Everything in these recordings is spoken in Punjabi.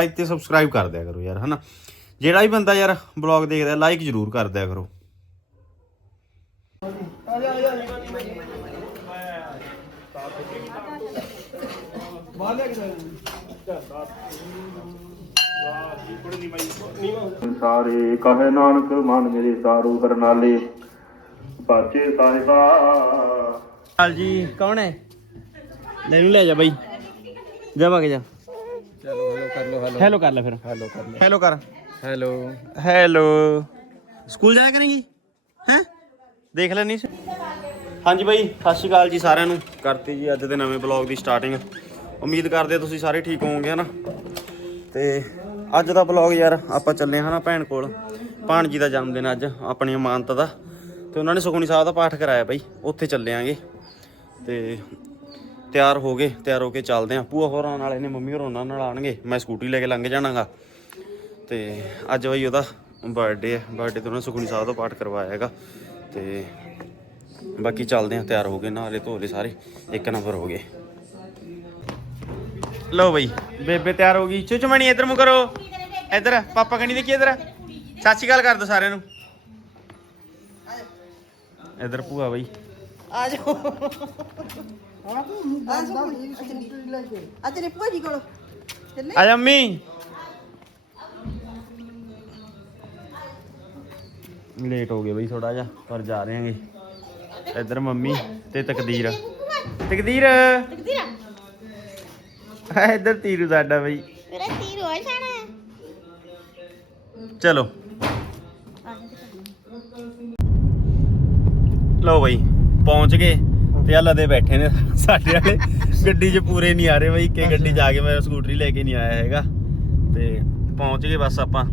ਲਾਈਕ ਤੇ ਸਬਸਕ੍ਰਾਈਬ ਕਰ ਦਿਆ ਕਰੋ ਯਾਰ ਹਨਾ? ਜਿਹੜਾ ਵੀ ਬੰਦਾ ਯਾਰ ਬਲੌਗ ਦੇਖਦਾ ਲਾਈਕ ਜ਼ਰੂਰ ਕਰ ਦਿਆ ਕਰੋ। ਸਾਰੇ ਕਹੇ ਨਾਨਕ ਮਨ ਮੇਰੇ ਸਾਰੂ ਹਰਨਾਲੇ ਬਾਚੇ ਸਾਹਿਬਾ। ਹਾਲ ਜੀ ਕੌਣ ਹੈ? ਲੈ ਨੂੰ ਲੈ ਜਾ ਬਾਈ। ਜਾ ਵਗ ਜਾ। ਹੈਲੋ ਕਰ ਲੋ ਹੈਲੋ ਹੈਲੋ ਕਰ ਲੈ ਫਿਰ। ਹੈਲੋ ਕਰ ਲੋ। ਹੈਲੋ ਕਰ। ਹੈਲੋ ਹੈਲੋ ਸਕੂਲ ਜਾਇਆ ਕਰੇਂਗੀ? ਹੈ? ਦੇਖ ਲੈਣੀ ਸੀ। ਹਾਂਜੀ ਬਾਈ ਸਤਿ ਸ਼੍ਰੀ ਅਕਾਲ ਜੀ ਸਾਰਿਆਂ ਨੂੰ। ਕਰਤੀ ਜੀ ਅੱਜ ਦੇ ਨਵੇਂ ਬਲੌਗ ਦੀ ਸਟਾਰਟਿੰਗ ਉਮੀਦ ਕਰਦੇ ਹਾਂ ਤੁਸੀਂ ਸਾਰੇ ਠੀਕ ਹੋਵੋਗੇ ਹਨਾ? ਤੇ ਅੱਜ ਦਾ ਬਲੌਗ ਯਾਰ ਆਪਾਂ ਚੱਲੇ ਹਾਂ ਹਨਾ ਭੈਣ ਕੋਲ। ਭਾਣਜੀ ਦਾ ਜਨਮ ਦਿਨ ਅੱਜ ਆਪਣੀ ਅਮਾਨਤ ਦਾ। ਤੇ ਉਹਨਾਂ ਨੇ ਸੁਖਮਨੀ ਸਾਹਿਬ ਦਾ ਪਾਠ ਕਰਾਇਆ ਬਾਈ ਉੱਥੇ ਚੱਲੇ ਆਂਗੇ। ਤੇ ਤਿਆਰ ਹੋ ਗਏ, ਤਿਆਰ ਹੋ ਕੇ ਚੱਲਦੇ ਆਂ ਭੂਆ ਹੋਰਾਂ ਨਾਲੇ ਨੇ ਮੰਮੀ ਹੋਰਾਂ ਨਾਲ ਆਣਗੇ ਮੈਂ ਸਕੂਟੀ ਲੈ ਕੇ ਲੰਘ ਜਾਣਾਗਾ। ਤੇ ਅੱਜ ਬਈ ਉਹਦਾ ਬਰਥਡੇ ਹੈ। ਬਰਥਡੇ ਤੇ ਉਹਨੇ ਸੁਖਮਨੀ ਸਾਹਿਬ ਦਾ ਪਾਠ ਕਰਵਾਇਆ ਹੈਗਾ। ਤੇ ਬਾਕੀ ਚੱਲਦੇ ਆਂ ਤਿਆਰ ਹੋ ਗਏ ਨਾਲੇ ਧੋਲੇ ਸਾਰੇ। ਇੱਕ ਨੰਬਰ ਹੋ ਗਏ। ਲਓ ਬਈ, ਬੇਬੇ ਤਿਆਰ ਹੋ ਗਈ। ਚੁਚਮਣੀ ਇੱਧਰ ਮੂੰਹ ਕਰੋ। ਇੱਧਰ, ਪਾਪਾ ਕਣੀ ਦੇਖੀ ਇੱਧਰ। ਸਤਿ ਸ਼੍ਰੀ ਅਕਾਲ ਕਰ ਦੋ ਸਾਰਿਆਂ ਨੂੰ। ਇੱਧਰ ਭੂਆ ਬਈ। ਆ ਜਾਓ। ਆ ਤੇਰੇ ਭੂਆ ਜੀ ਕੋਲ ਚੱਲੇ ਆ ਜਾ ਅੰਮੀ ਲੇਟ ਹੋ ਗਏ ਬਈ ਥੋੜਾ ਜਿਹਾ ਪਰ ਜਾ ਰਹੇ ਹਾਂਗੇ ਇੱਧਰ ਮੰਮੀ ਤੇ ਤਕਦੀਰ ਤਕਦੀਰ ਆ ਇੱਧਰ ਤੀਰੂ ਸਾਡਾ ਬਈ ਮੇਰਾ ਤੀਰ ਹੋ ਜਾਣਾ ਚਲੋ ਲਓ ਬਈ ਪਹੁੰਚ ਗਏ ਤੇ ਆ ਲਦੇ ਬੈਠੇ ਨੇ ਸਾਡੇ ਵਾਲੇ। ਗੱਡੀ 'ਚ ਪੂਰੇ ਨਹੀਂ ਆ ਰਹੇ ਬਈ। ਕਿ ਗੱਡੀ 'ਚ ਆ ਕੇ ਮੈਂ ਸਕੂਟਰੀ ਲੈ ਕੇ ਨਹੀਂ ਆਇਆ ਹੈਗਾ। ਤੇ ਪਹੁੰਚ ਗਏ ਬਸ ਆਪਾਂ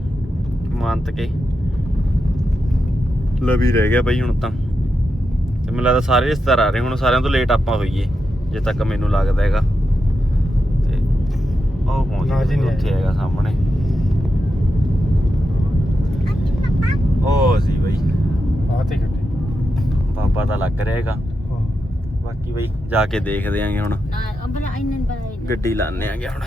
ਮੰਤ ਕੇ। ਲਵੀ ਰਹਿ ਗਿਆ ਬਈ ਹੁਣ ਤਾਂ। ਤੇ ਮੈਨੂੰ ਲੱਗਦਾ ਸਾਰੇ ਰਿਸ਼ਤੇਦਾਰ ਆ ਰਹੇ ਹੁਣ ਸਾਰਿਆਂ ਤੋਂ ਲੇਟ ਆਪਾਂ ਹੋਈਏ ਜੇ ਤੱਕ ਮੈਨੂੰ ਲੱਗਦਾ ਹੈਗਾ। ਤੇ ਉਹ ਪਹੁੰਚ ਨਾ ਜੀ, ਗਏ ਉੱਥੇ ਹੈਗਾ ਸਾਹਮਣੇ। ਉਹ ਸੀ ਬਈ। ਆ ਤੇ ਬਾਬਾ ਤਾਂ ਲੱਗ ਰਿਹਾ ਹੈਗਾ। ਬਾਕੀ ਬਈ ਜਾ ਕੇ ਦੇਖਦੇ ਆਂਗੇ ਹੁਣ। ਨਾ ਅੰਬਲਾ ਇੰਨਨ ਬਲਾ ਗੱਡੀ ਲਾਣੇ ਆਂਗੇ ਹੁਣ।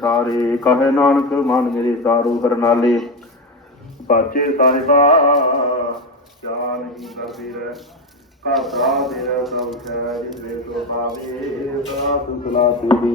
ਸਾਰੇ ਕਹੇ ਨਾਨਕ ਮਨ ਮੇਰੇ ਸਾਰੂ ਹਰਨਾਲੇ ਬਾਚੇ ਸਾਹਿਬਾ ਕਿਆ ਨਹੀਂ ਕਰਦੀ ਰਹਿ ਦੇ ਸਭ ਖੈ ਜਿੰਦੇ ਸੋ ਪਾਵੇ ਸਾਤ ਸਲਾ। ਤੂੜੀ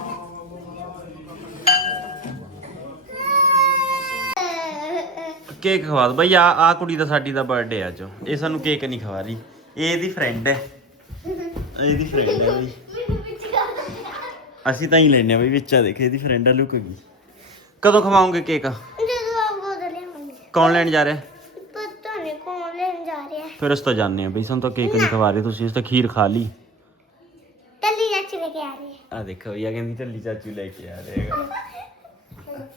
ਕੇਕ ਖਵਾ ਦੋ। ਬਈ ਆ ਆ ਕੁੜੀ ਦਾ ਸਾਡੀ ਦਾ ਬਰਥਡੇ ਅੱਜ। ਇਹ ਸਾਨੂੰ ਕੇਕ ਨਹੀਂ ਖਵਾ ਰਹੀ। ਇਹ ਇਹਦੀ ਫਰੈਂਡ ਹੈ। ਇਹ ਇਹਦੀ ਫਰੈਂਡ ਹੈ ਬਈ। ਅਸੀਂ ਤਾਂ ਹੀ ਲੈਨੇ ਆ ਬਈ ਵਿੱਚ ਆ ਦੇਖ ਇਹਦੀ ਫਰੈਂਡ ਆ ਲੁਕ ਗਈ। ਕਦੋਂ ਖਵਾਉਂਗੇ ਕੇਕ ਜਦੋਂ ਆਪ ਬੋਲ ਲਿਆਵਾਂਗੇ ਕੌਣ ਲੈਣ ਜਾ ਰਿਹਾ? ਪਤਾ ਨਹੀਂ ਕੌਣ ਲੈਣ ਜਾ ਰਿਹਾ। ਫਿਰ ਉਸ ਤੋਂ ਜਾਣੇ ਆ ਬਈ ਸਾਨੂੰ ਤਾਂ ਕੇਕ ਨਹੀਂ ਖਵਾ ਰਹੇ ਤੁਸੀਂ ਇਸ ਤਾਂ ਖੀਰ ਖਾ ਲਈ। ਟੱਲੀ ਚਾਚੀ ਲੈ ਕੇ ਆ ਰਹੀ ਹੈ। ਆ ਦੇਖੋ ਇਹ ਕਹਿੰਦੀ ਢੱਲੀ ਚਾਚੂ ਲੈ ਕੇ ਆ ਰਹੇਗਾ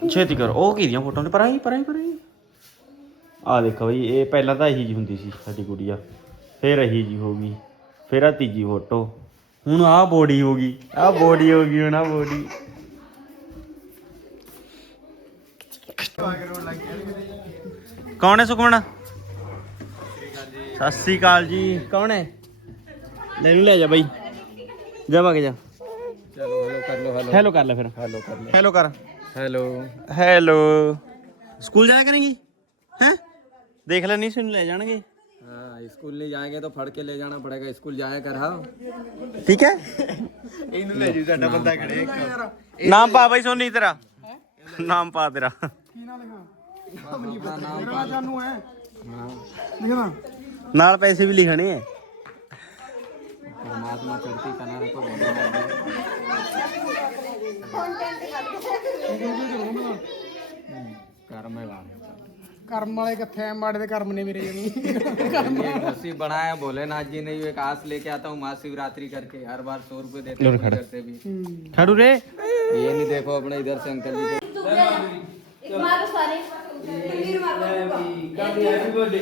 ਛੇਤੀ ਕਰੋ। ਉਹ ਕਿਹਦੀਆਂ ਫੋਟੋਆਂ ਨੇ? ਪਰਾਈ ਪਰਾਈ ਪਰਾਈ ਆ ਦੇਖੋ ਬਈ ਇਹ ਪਹਿਲਾਂ ਤਾਂ ਇਹੀ ਜੀ ਹੁੰਦੀ ਸੀ ਸਾਡੀ ਗੁੜੀਆ। ਫਿਰ ਇਹੀ ਜੀ ਹੋ ਗਈ। ਫਿਰ ਆ ਤੀਜੀ ਫੋਟੋ। ਹੁਣ ਆ ਬੋਡੀ ਹੋ ਗਈ। ਆ ਬੋਡੀ ਹੋ ਗਈ ਹੁਣ ਆ ਬੋਡੀ। ਕੌਣ ਹੈ ਸੁਖਮਣ? ਸਤਿ ਸ੍ਰੀ ਅਕਾਲ ਜੀ। ਕੌਣ ਹੈ? ਲੈ ਨੂੰ ਲੈ ਜਾ ਬਾਈ। ਜਾ ਵਗ ਜਾ। ਚਲੋ ਹੈਲੋ ਕਰ ਲੋ ਹੈਲੋ ਹੈਲੋ ਕਰ ਲੈ ਫਿਰ। ਹੈਲੋ ਕਰ ਲੋ ਹੈਲੋ ਕਰ। ਹੈਲੋ ਹੈਲੋ ਸਕੂਲ ਜਾਇਆ ਕਰੇਂਗੀ ਹੈ ਦੇਖ ਲੈ ਨਹੀਂ ਸੁਣ ਲੈ ਜਾਣਗੇ हाँ स्कूल नहीं जाएंगे तो फड़ के ले जाना पड़ेगा स्कूल जाया कर हाँ ਠੀਕ ਹੈ ਇਹਨੂੰ ਲੈ ਜੂ ਸਾਡਾ ਬੰਦਾ ਖੜੇ ਨਾਮ ਪਾ ਬਾਈ ਸੋਨੀ ਤੇਰਾ ਨਾਮ ਪਾ ਤੇਰਾ ਨਾਲ ਪੈਸੇ ਵੀ ਲਿਖਣੇ ਐ परमात्मा चढ़ती कनारे को कर्म है ਕਰਮ ਵਾਲੇ ਕਿੱਥੇ ਆ ਮਾੜੇ ਦੇ ਕਰਮ ਨੇ ਮੇਰੇ ਜਣੀ ये रस्सी बढ़ाया भोलेनाथ जी ने ये एक आस लेके आता हूँ महाशिवरात्रि करके हर बार सौ रुपए देते हैं इधर से भी ਖੜੂ ਰੇ ये नहीं देखो अपने इधर से अंकल जी को ਤੇ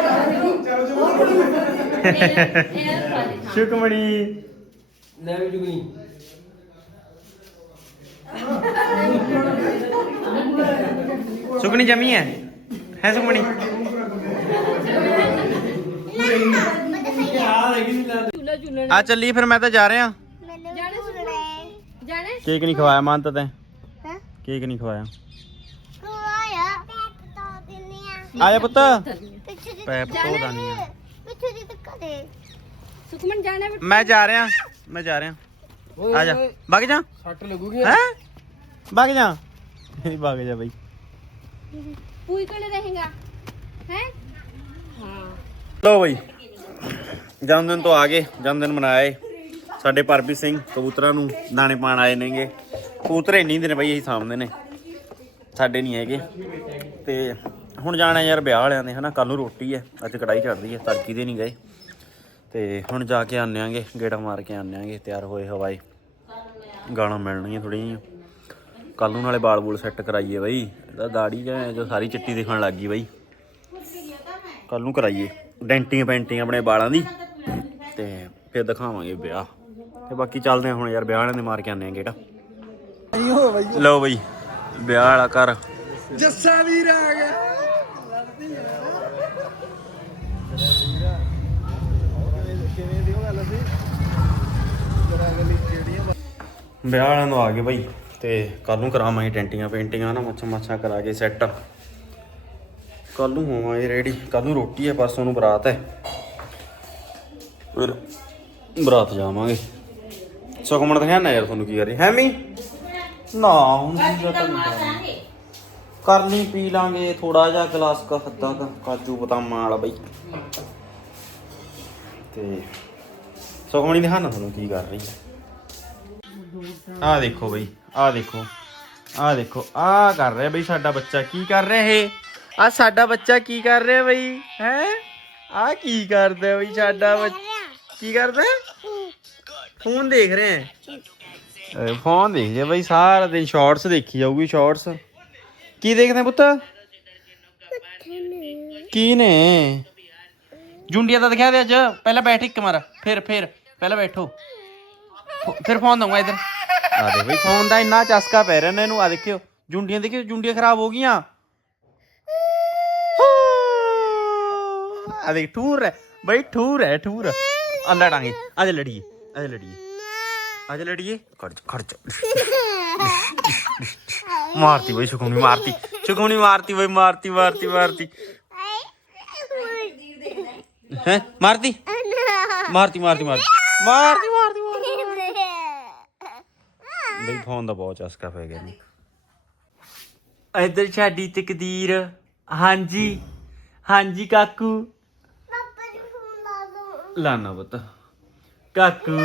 ਸ਼ੁਕਮਣੀ। ਸੁਕਣੀ ਜਮੀ ਹੈ? ਹੈ ਸੁਕਮਣੀ? ਆ ਚੱਲੀ ਫਿਰ ਮੈਂ ਤਾਂ ਜਾ ਰਿਹਾ। ਮੈਨੂੰ ਜਾਣਾ ਜਾਣਾ ਕੇਕ ਨਹੀਂ ਖਵਾਇਆ ਮਾਨ ਤਾਂ। ਕੇਕ ਨਹੀਂ ਖਵਾਇਆ। ਆਇਆ ਪੈਪ ਤੋਂ ਦਿੰਨੀਆਂ ਆ ਜਾ ਪੁੱਤ। ਪੈਪ ਤੋਂ ਦਾ ਨਹੀਂ ਆ। ਪਿੱਛੇ ਦੀ ਧੱਕਾ ਦੇ ਸੁਖਮਨ ਜਾਣਾ ਮੈਂ ਜਾ ਰਿਹਾ ਮੈਂ ਜਾ ਰਿਹਾ। ਆ ਜਾ। ਵਗ ਜਾ। ਸੱਟ ਲੱਗੂਗੀ ਹੈ? ਵਗ ਜਾ। ਵਗ ਜਾ ਬਈ। ਪੂਈ ਕੋਲੇ ਰਹੇਗਾ। ਹੈ? ਲੋ ਬਈ। ਜਨਮ ਦਿਨ ਤੋਂ ਆ ਗਏ। ਜਨਮ ਦਿਨ ਮਨਾਏ ਸਾਡੇ ਪਰਬੀ ਸਿੰਘ ਕਬੂਤਰਾਂ ਨੂੰ ਦਾਣੇ ਪਾਣ ਆਏ ਨੇਗੇ। ਕਬੂਤਰ ਇੰਨੀ ਦਿਨ ਬਈ ਇਹੀ ਸਾਹਮਣੇ ਨੇ। ਸਾਡੇ ਨਹੀਂ ਹੈਗੇ। ਤੇ ਹੁਣ ਜਾਣਾ ਯਾਰ ਵਿਆਹ ਵਾਲਿਆਂ ਦੇ ਹਨਾ ਕੱਲ ਨੂੰ ਰੋਟੀ ਹੈ ਅੱਜ ਕੜਾਈ ਚੜਦੀ ਹੈ ਤੜਕੀ ਦੇ ਨਹੀਂ ਗਏ। ਤੇ ਹੁਣ ਜਾ ਕੇ ਆਨੇ ਆਂਗੇ ਗੇੜਾ ਮਾਰ ਕੇ ਆਨੇ ਆਂਗੇ ਤਿਆਰ ਹੋਏ ਹਵਾਏ। ਗਾਣਾ ਮਿਲਣੀਆਂ ਥੋੜੀਆਂ ਕੱਲ ਨੂੰ ਨਾਲੇ ਬਾਲ ਬੂਲ ਸੈੱਟ ਕਰਾਈਏ ਬਈ। ਇਹਦਾ ਦਾੜੀ ਜਾਂ ਜੋ ਸਾਰੀ ਚਿੱਟੀ ਦਿਖਣ ਲੱਗ ਗਈ ਬਈ। ਕੱਲ ਨੂੰ ਕਰਾਈਏ। ਡੈਂਟਿੰਗ ਪੈਂਟਿੰਗ ਆਪਣੇ ਵਾਲਾਂ ਦੀ। ਤੇ ਫਿਰ ਦਿਖਾਵਾਂਗੇ ਵਿਆਹ। ਤੇ ਬਾਕੀ ਚੱਲਦੇ ਆ ਹੁਣ ਯਾਰ ਵਿਆਹ ਵਾਲਿਆਂ ਦੇ ਮਾਰ ਕੇ ਆਨੇ ਆ ਗੇੜਾ। ਲਓ ਬਈ ਵਿਆਹ ਵਾਲਾ ਘਰ। ਜੱਸਾ ਵੀਰ ਆ ਗਿਆ। ਵਿਆਹ ਵਾਲਿਆਂ ਨੂੰ ਆ ਗਏ ਬਈ ਤੇ ਕੱਲ ਨੂੰ ਕਰਾਵਾਂਗੇ ਟੈਂਟੀਆਂ ਪੇਂਟਿੰਗਾਂ ਨਾ ਮੱਛਾ ਮੱਛਾ ਕਰਾ ਕੇ ਸੈੱਟ ਕੱਲ ਨੂੰ ਹੋਵਾਂਗੇ ਰੈਡੀ ਕੱਲ ਨੂੰ ਰੋਟੀ ਹੈ, ਪਰਸੋਂ ਨੂੰ ਬਰਾਤ ਹੈ। ਫਿਰ ਬਰਾਤ ਜਾਵਾਂਗੇ। ਸੁਖਮਣ ਦਿਖਾ ਨਾ ਯਾਰ ਤੁਹਾਨੂੰ ਕੀ ਕਰੀ ਹੈਮੀ? ਨਾ, ਹੁਣ ਕੀ ਤਾਂ ਕਰ ਲਈ, ਪੀ ਲਾਂਗੇ। ਥੋੜਾ ਜਿਹਾ ਗਲਾਸ ਕਾ ਅੱਧਾ ਦਾ ਕਾਜੂ ਬਦਾਮਾਂ ਵਾਲਾ ਬਈ। ਤੇ ਸੁਖਮਣੀ ਦਿਖਾ ਤੁਹਾਨੂੰ ਕੀ ਕਰ ਰਹੀ। ਹੈ ਆ ਦੇਖੋ ਬਈ ਆ ਦੇਖੋ ਆ ਦੇਖੋ ਆ ਕਰ ਰਿਹਾ ਬਈ ਸਾਡਾ ਬੱਚਾ, ਕੀ ਕਰ ਰਿਹਾ ਇਹ? ਆ ਸਾਡਾ ਬੱਚਾ ਕੀ ਕਰ ਰਿਹਾ ਬਈ, ਹੈ? ਆ ਕੀ ਕਰਦਾ ਬਈ ਸਾਡਾ ਬੱਚਾ, ਕੀ ਕਰਦਾ? ਫੋਨ ਦੇਖ ਰਿਹਾ ਹੈ। ਫੋਨ ਦੇਖ ਰਿਹਾ ਬਈ, ਸਾਰਾ ਦਿਨ ਸ਼ਾਰਟਸ ਦੇਖੀ ਜਾਊਗੀ ਸ਼ਾਰਟਸ ਕੀ ਦੇਖਦੇ ਪੁੱਤ? ਕੀ ਨੇ? ਜੁੰਡੀਆਂ ਤਾਂ ਦਿਖਾ ਦੇ ਅੱਜ, ਪਹਿਲਾਂ ਬੈਠ ਇੱਕ ਮਾਰ, ਫਿਰ ਫਿਰ, ਪਹਿਲਾਂ ਬੈਠੋ। ਫਿਰ ਫੋਨ ਦਊਂਗਾ ਇਧਰ। ਆ ਦੇ ਬਈ ਫੋਨ ਦਾ ਇੰਨਾ ਚਸਕਾ ਪੈ ਰਿਹਾ ਨਾ ਇਹਨੂੰ, ਆ ਦੇਖਿਓ, ਜੁੰਡੀਆਂ ਦੇਖਿਓ, ਜੁੰਡੀਆਂ ਖਰਾਬ ਹੋ ਗਈਆਂ। ਆ ਦੇਖ, ਠੂਰ ਹੈ, ਬਈ ਠੂਰ ਹੈ, ਠੂਰ। ਆ ਲੜਾਂਗੇ ਅੱਜ ਲੜੀਏ ਅੱਜ ਲੜੀਏ। ਅੱਜ ਲੜੀਏ। ਖੜ ਜਾ ਖੜ ਜਾ। ਮਾਰਤੀ ਬਈ ਸੁਖਮਣੀ ਮਾਰਤੀ ਸੁਖਮਣੀ ਮਾਰਤੀ ਬਈ, ਮਾਰਤੀ ਮਾਰਤੀ ਮਾਰਤੀ। ਹੈ? ਮਾਰਤੀ ਮਾਰਤੀ? ਮਾਰਤੀ ਮਾਰਤੀ ਮਾਰਤੀ ਬਈ ਫੋਨ ਦਾ ਬਹੁਤ ਚਸਕਾ ਪੈ ਗਿਆ। ਨਹੀਂ ਇੱਧਰ ਸਾਡੀ ਤਕਦੀਰ। ਹਾਂਜੀ ਹਾਂਜੀ ਕਾਕੂ। ਪਾਪਾ ਨੂੰ ਫੋਨ ਲਾ ਦੋ। ਲਾਨਾ ਪੁੱਤ। ਕਾਕੂ।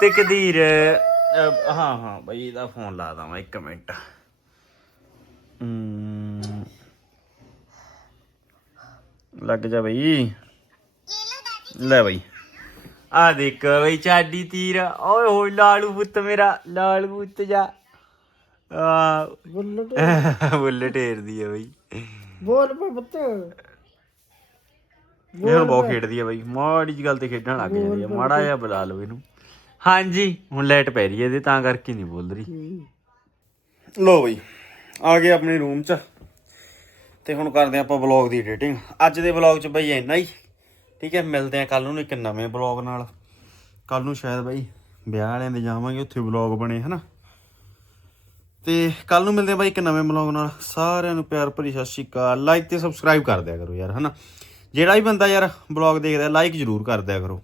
ਤਕਦੀਰ। ਅਹ, ਹਾਂ ਹਾਂ ਬਈ ਇਹਦਾ ਫੋਨ ਲਾ ਦਵਾਂ ਇੱਕ ਮਿੰਟ। ਹਮ, ਲੱਗ ਜਾ ਬਈ। ਲੈ ਬਈ। ਆ ਦੇਖ ਬਈ ਚਾਡੀ ਤੀਰ। ਓਏ ਹੋਏ ਲਾਲੂ ਪੁੱਤ ਮੇਰਾ ਲਾਲੂ ਪੁੱਤ ਜਾ। ਆ। ਬੁੱਲਟ। ਏਰਦੀ ਆ ਬਈ। ਬੋਲ ਪਾ ਪੁੱਤ। ਇਹ ਹੁਣ ਬਹੁਤ ਖੇਡਦੀ ਆ ਬਈ। ਮਾੜੀ ਜੀ ਗੱਲ ਤੇ ਖੇਡਣ ਲੱਗ ਜਾਂਦੀ ਆ। ਮਾੜਾ ਜਿਹਾ ਬੁਲਾ ਲਓ ਇਹਨੂੰ। ਹਾਂਜੀ ਹੁਣ ਲਾਈਟ ਪੈ ਰਹੀ ਹੈ ਇਹਦੇ ਤਾਂ ਕਰਕੇ ਨਹੀਂ ਬੋਲ ਰਹੀ। ਲੋ ਬਈ ਆ ਗਏ ਆਪਣੇ ਰੂਮ 'ਚ। ਤੇ ਹੁਣ ਕਰਦੇ ਆਪਾਂ ਵਲੌਗ ਦੀ ਐਡੀਟਿੰਗ ਅੱਜ ਦੇ ਵਲੌਗ 'ਚ ਬਈ ਇੰਨਾ ਹੀ। ਠੀਕ ਹੈ, ਮਿਲਦੇ ਆ ਕੱਲ ਨੂੰ ਇੱਕ ਨਵੇਂ ਵਲੌਗ ਨਾਲ। ਕੱਲ ਨੂੰ ਸ਼ਾਇਦ ਬਾਈ ਵਿਆਹ ਵਾਲਿਆਂ ਦੇ ਜਾਵਾਂਗੇ, ਉੱਥੇ ਵਲੌਗ ਬਣੇ, ਹਨਾ? ਤੇ ਕੱਲ ਨੂੰ ਮਿਲਦੇ ਆ ਬਾਈ ਇੱਕ ਨਵੇਂ ਬਲੌਗ ਨਾਲ। ਸਾਰਿਆਂ ਨੂੰ ਪਿਆਰ ਭਰੀ ਸਤਿ ਸ਼੍ਰੀ ਅਕਾਲ। ਲਾਈਕ ਤੇ ਸਬਸਕ੍ਰਾਈਬ ਕਰ ਦਿਆ ਕਰੋ ਯਾਰ, ਹਨਾ? ਜਿਹੜਾ ਵੀ ਬੰਦਾ ਯਾਰ ਬਲੌਗ ਦੇਖਦਾ ਲਾਈਕ ਜ਼ਰੂਰ ਕਰ ਦਿਆ ਕਰੋ।